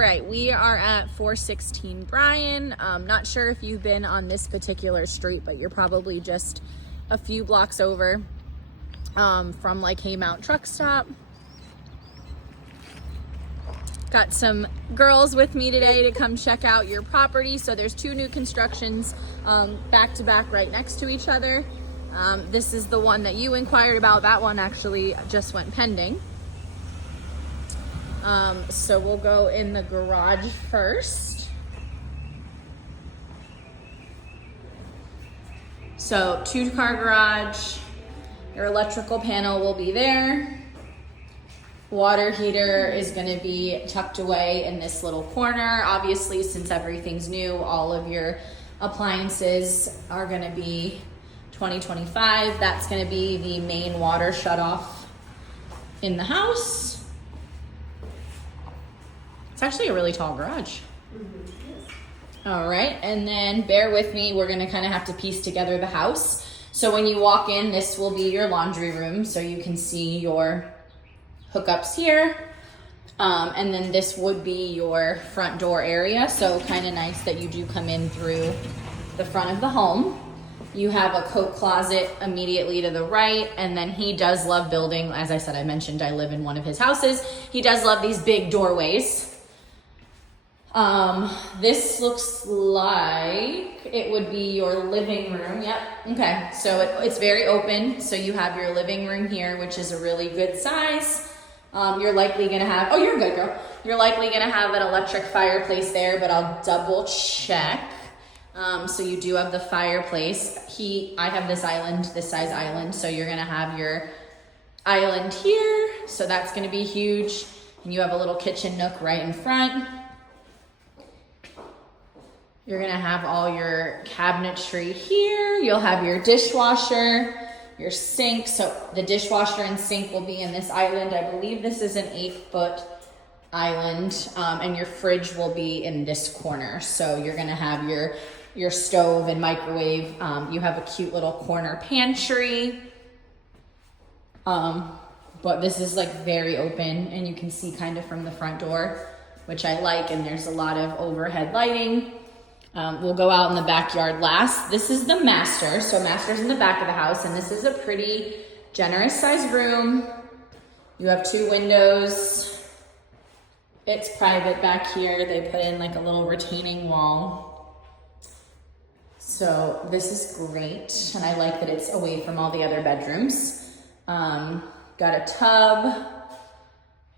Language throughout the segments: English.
right, we are at 416 Bryan. Not sure if you've been on this particular street, but you're probably just a few blocks over from like Haymount truck stop. Got some girls with me today to come check out your property. So there's two new constructions back to back right next to each other. This is the one that you inquired about. That one actually just went pending. So we'll go in the garage first. So 2-car garage, your electrical panel will be there. Water heater is going to be tucked away in this little corner. Obviously, since everything's new, all of your appliances are going to be 2025. That's going to be the main water shutoff in the house. It's actually a really tall garage. All right, and then bear with me. We're going to kind of have to piece together the house. So when you walk in, this will be your laundry room, so you can see your hookups here, and then this would be your front door area. So kind of nice that you do come in through the front of the home. You have a coat closet immediately to the right, and then he does love building, as I said, I mentioned I live in one of his houses. He does love these big doorways. This looks like it would be your living room. Yep. Okay. So it's very open. So you have your living room here, which is a really good size. You're likely going to have, oh, you're a good girl. You're likely going to have an electric fireplace there, but I'll double check. So you do have the fireplace. I have this size island. So you're going to have your island here. So that's going to be huge. And you have a little kitchen nook right in front. You're going to have all your cabinetry here. You'll have your dishwasher, your sink. So the dishwasher and sink will be in this island. I believe this is an 8-foot island, and your fridge will be in this corner. So you're going to have your stove and microwave. You have a cute little corner pantry. But this is like very open, and you can see kind of from the front door, which I like, and there's a lot of overhead lighting. We'll go out in the backyard last. This is the master. So master's in the back of the house, and this is a pretty generous sized room. You have 2 windows. It's private back here. They put in like a little retaining wall. So this is great. And I like that it's away from all the other bedrooms. Got a tub.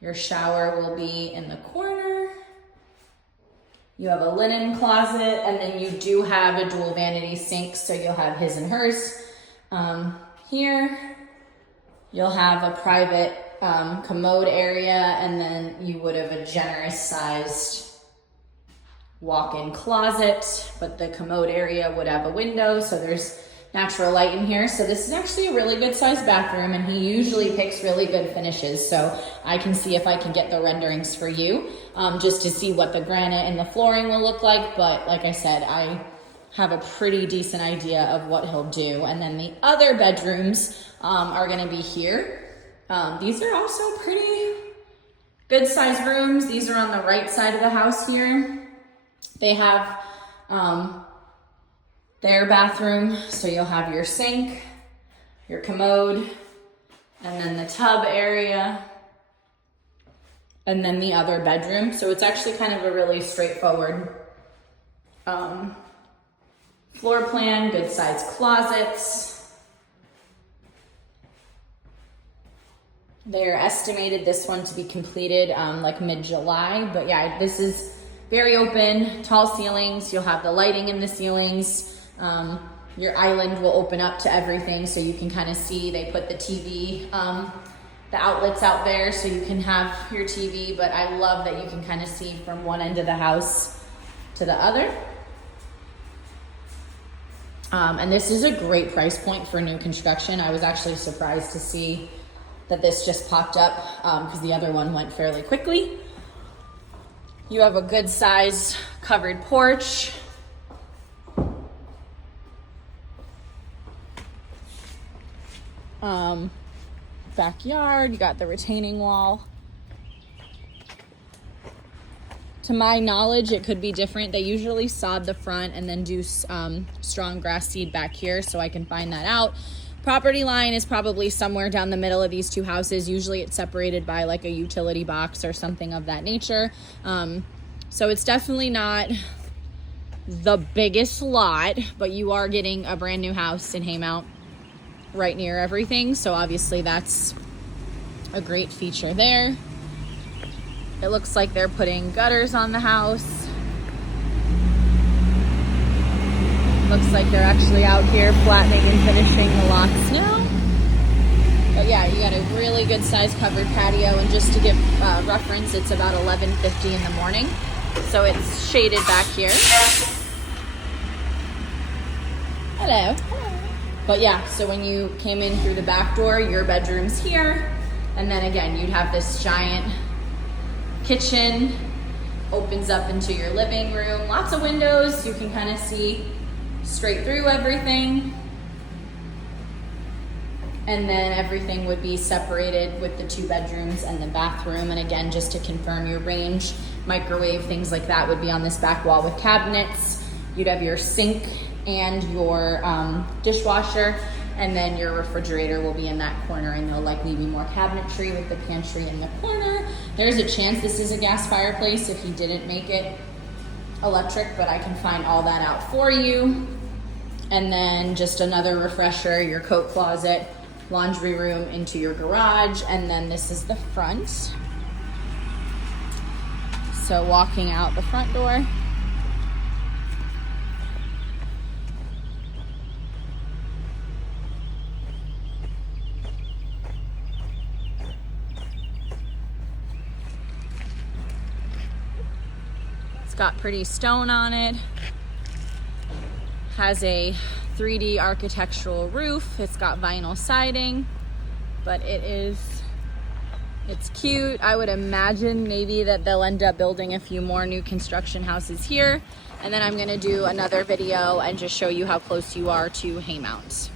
Your shower will be in the corner. You have a linen closet, and then you do have a dual vanity sink, so you'll have his and hers. Here, you'll have a private commode area, and then you would have a generous sized walk-in closet, but the commode area would have a window, so there's natural light in here. So this is actually a really good sized bathroom, and he usually picks really good finishes. So I can see if I can get the renderings for you, just to see what the granite and the flooring will look like. But like I said, I have a pretty decent idea of what he'll do. And then the other bedrooms are gonna be here. These are also pretty good sized rooms. These are on the right side of the house here. They have, their bathroom, so you'll have your sink, your commode, and then the tub area, and then the other bedroom. So it's actually kind of a really straightforward floor plan, good sized closets. They're estimated this one to be completed like mid-July, but yeah, this is very open, tall ceilings. You'll have the lighting in the ceilings. Your island will open up to everything, so you can kind of see. They put the TV, the outlets out there, so you can have your TV, but I love that you can kind of see from one end of the house to the other. And this is a great price point for new construction. I was actually surprised to see that this just popped up because the other one went fairly quickly. You have a good size covered porch. Backyard, you got the retaining wall. To my knowledge, it could be different. They usually sod the front and then do strong grass seed back here, so I can find that out. Property line is probably somewhere down the middle of these two houses. Usually it's separated by like a utility box or something of that nature. So it's definitely not the biggest lot, but you are getting a brand new house in Haymount right near everything. So obviously that's a great feature there. It looks like they're putting gutters on the house. Looks like they're actually out here flattening and finishing the lots now. But yeah, you got a really good size covered patio, and just to give reference, it's about 11:50 in the morning. So it's shaded back here. Hello. But yeah, so when you came in through the back door, your bedroom's here. And then again, you'd have this giant kitchen, opens up into your living room. Lots of windows, you can kind of see straight through everything. And then everything would be separated with the 2 bedrooms and the bathroom. And again, just to confirm, your range, microwave, things like that would be on this back wall with cabinets. You'd have your sink and your dishwasher, and then your refrigerator will be in that corner, and there'll likely be more cabinetry with the pantry in the corner. There's a chance this is a gas fireplace if you didn't make it electric, but I can find all that out for you. And then just another refresher, your coat closet, laundry room into your garage, and then this is the front. So walking out the front door. It's got pretty stone on it. Has a 3D architectural roof. It's got vinyl siding, but it's cute. I would imagine maybe that they'll end up building a few more new construction houses here. And then I'm gonna do another video and just show you how close you are to Haymount.